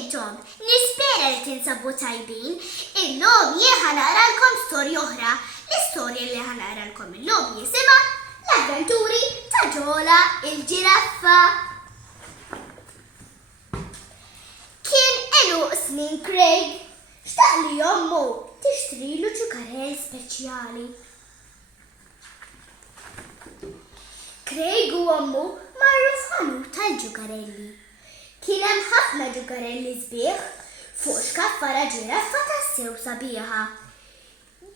intom? Nispera li tinsabu tajbin. Illum jien ħanaqralkom storja oħra. L-istorja li ħanaqralkom illum jisimha L-avventuri ta' Ġola il-ġiraffa. Kien ilu snin Craig xtaq li ommu tixtrilu ġugarell speċjali. Craig u ommu marru f'ħanut tal-ġugarelli. Kien hemm ħafna ġugarelli sbieħ fuq xkaffara ġiraffa tassew sabiħa.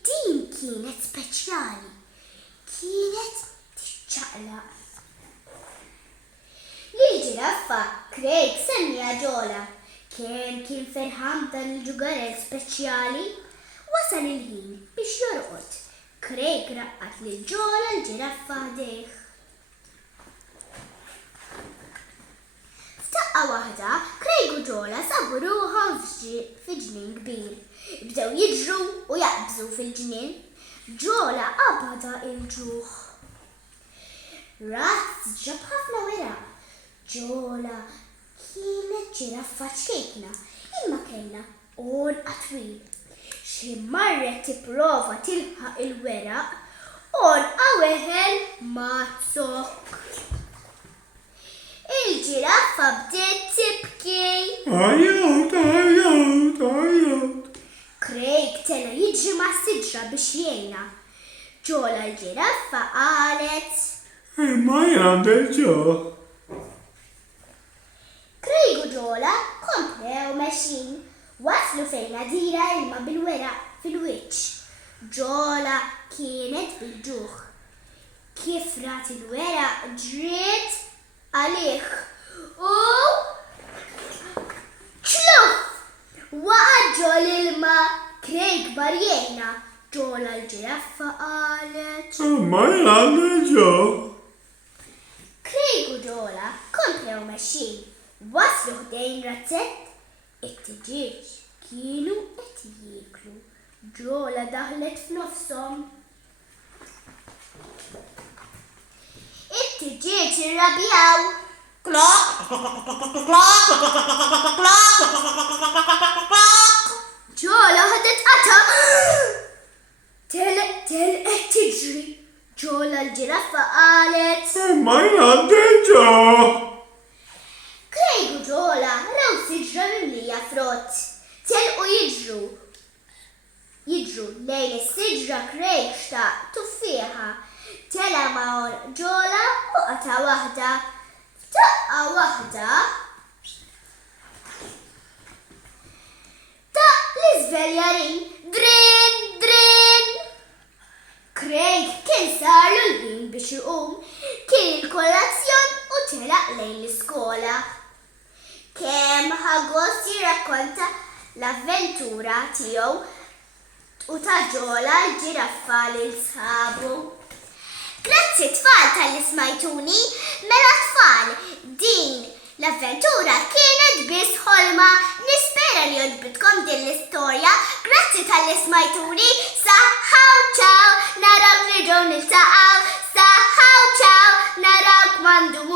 Din kienet speċjali. Kienet tixċaqlaq. Lil-ġiraffa Craig semmija Ġola. Kemm kien ferħan dan il-ġugarell speċjali. Wasal il-ħin biex jorqod. Craig raqqat lil Ġola l-ġiraffa ħdejh. F'daqqa waħda, Craig u Ġola sabu ruħhom fi ġnien kbir. Bdew jiġru u jaqbżu fil-ġnien. Ġola qabada il-ġuħ. Rat ġab ħafna weraq. Ġola kienet ġiraffa ċkejkna imma kellha għolqa twil. Xi marret tipprova tilħaq il-weraq, għolqa weħel ma tsokk. Il-ġiraffa bdiet tibki. Għajjot. Craig tela jiġri ma' sidra biex jgħinha. Ġola l-ġiraffa qalet: Imma jgħandek ġo. Craig u Ġola komplew mexjin. Waslu fejn nadira ilma bil-weraq fil-wiċċ. Ġola kienet bil-ġuħ. Kif rat il-weraq ġriet għalih u ċluf! Waqa' ġo l-ilma. Craig barjejna. Ġola l-ġiraffa qalet: Imma jgħandek ġo. Craig u Ġola komplew mexjin. Waslu ħdejn razzett. It-tiġiġ kienu qed jieklu. Ġola daħlet f'nofshom. It-tiġiġ irrabjaw. Klok! Ġola ħadet qata. Telqet tiġri. Ġola l-ġiraffa qalet: Imma jgħandek ġo. Craig u Ġola raw siġra mimlija frott. Telqu jiġru lejn is-siġra. Craig xtaq tuffieħa. Tela ma' Ġola u qata waħda. F'daqqa waħda taq l-iżvel jarin. Drin! Craig kien sarlu l-ħin biex iqum. Kien il-kolazzjon u telaq lejn l-iskola. Kemm ħagost jirrakkonta l-avventura tiegħu u ta' Ġola l-ġiraffa lil sħabu. Grazzi tfal tal-li smajtuni. Mela tfal, din l-avventura kienet biss ħolma. Nispera li jogħġbitkom din l-istorja. Grazzi tal-li smajtuni. Saħħaw ċaw, narawk nerġgħu niltaqgħu. Saħħaw ċaw, narawk m'għandu